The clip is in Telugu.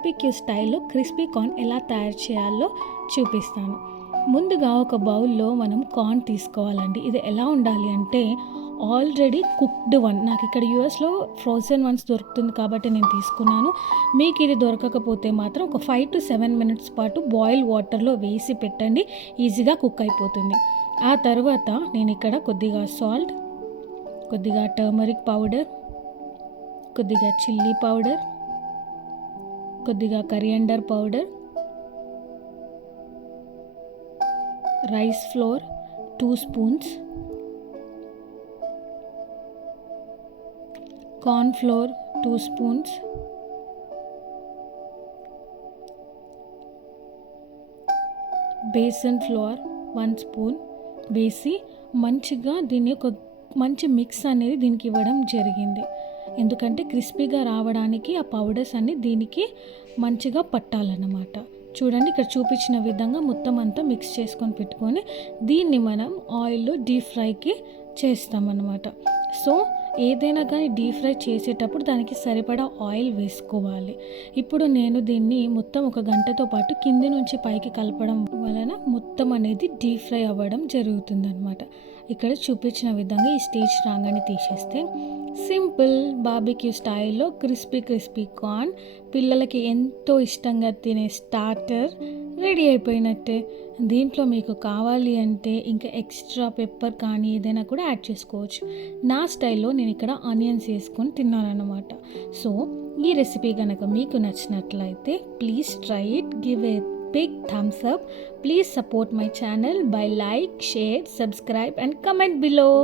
బార్బిక్యూ స్టైల్లో క్రిస్పీ కార్న్ ఎలా తయారు చేయాలో చూపిస్తాను. ముందుగా ఒక బౌల్లో మనం కార్న్ తీసుకోవాలండి. ఇది ఎలా ఉండాలి అంటే ఆల్రెడీ కుక్డ్ వన్. నాకు ఇక్కడ యూఎస్లో ఫ్రోజన్ వన్స్ దొరుకుతుంది కాబట్టి నేను తీసుకున్నాను. మీకు ఇది దొరకకపోతే మాత్రం ఒక 5 to 7 minutes పాటు బాయిల్ వాటర్లో వేసి పెట్టండి, ఈజీగా కుక్ అయిపోతుంది. ఆ తర్వాత నేను ఇక్కడ కొద్దిగా సాల్ట్, కొద్దిగా టర్మరిక్ పౌడర్, కొద్దిగా చిల్లీ పౌడర్, కొద్దిగా coriander powder, rice flour 2 spoons, corn flour 2 spoons, besan flour 1 spoon వేసి మంచిగా దీన్ని ఒక మంచి మిక్స్ అనేది దీనికి ఇవ్వడం జరిగింది. ఎందుకంటే క్రిస్పీగా రావడానికి ఆ పౌడర్స్ అన్నీ దీనికి మంచిగా పట్టాలన్నమాట. చూడండి, ఇక్కడ చూపించిన విధంగా మొత్తం అంతా మిక్స్ చేసుకొని పెట్టుకొని దీన్ని మనం ఆయిల్లో డీప్ ఫ్రైకి చేస్తామన్నమాట. సో ఏదైనా కానీ డీప్ ఫ్రై చేసేటప్పుడు దానికి సరిపడా ఆయిల్ వేసుకోవాలి. ఇప్పుడు నేను దీన్ని మొత్తం 1 గంటతో పాటు కింది నుంచి పైకి కలపడం వలన మొత్తం అనేది డీప్ ఫ్రై అవ్వడం జరుగుతుందన్నమాట. ఇక్కడ చూపించిన విధంగా ఈ స్టేజ్ రాగానే తీసేస్తే సింపుల్ బార్బిక్యూ స్టైల్లో క్రిస్పీ కార్న్ పిల్లలకి ఎంతో ఇష్టంగా తినే స్టార్టర్ రెడీ అయిపోయినట్టే. దీంట్లో మీకు కావాలి అంటే ఇంకా ఎక్స్ట్రా పెప్పర్ కానీ ఏదైనా కూడా యాడ్ చేసుకోవచ్చు. నా స్టైల్లో నేను ఇక్కడ ఆనియన్స్ వేసుకొని తిన్నానన్నమాట. సో ఈ రెసిపీ కనుక మీకు నచ్చినట్లయితే please try it, give a big thumbs up. Please support my channel by like, share, subscribe and comment below.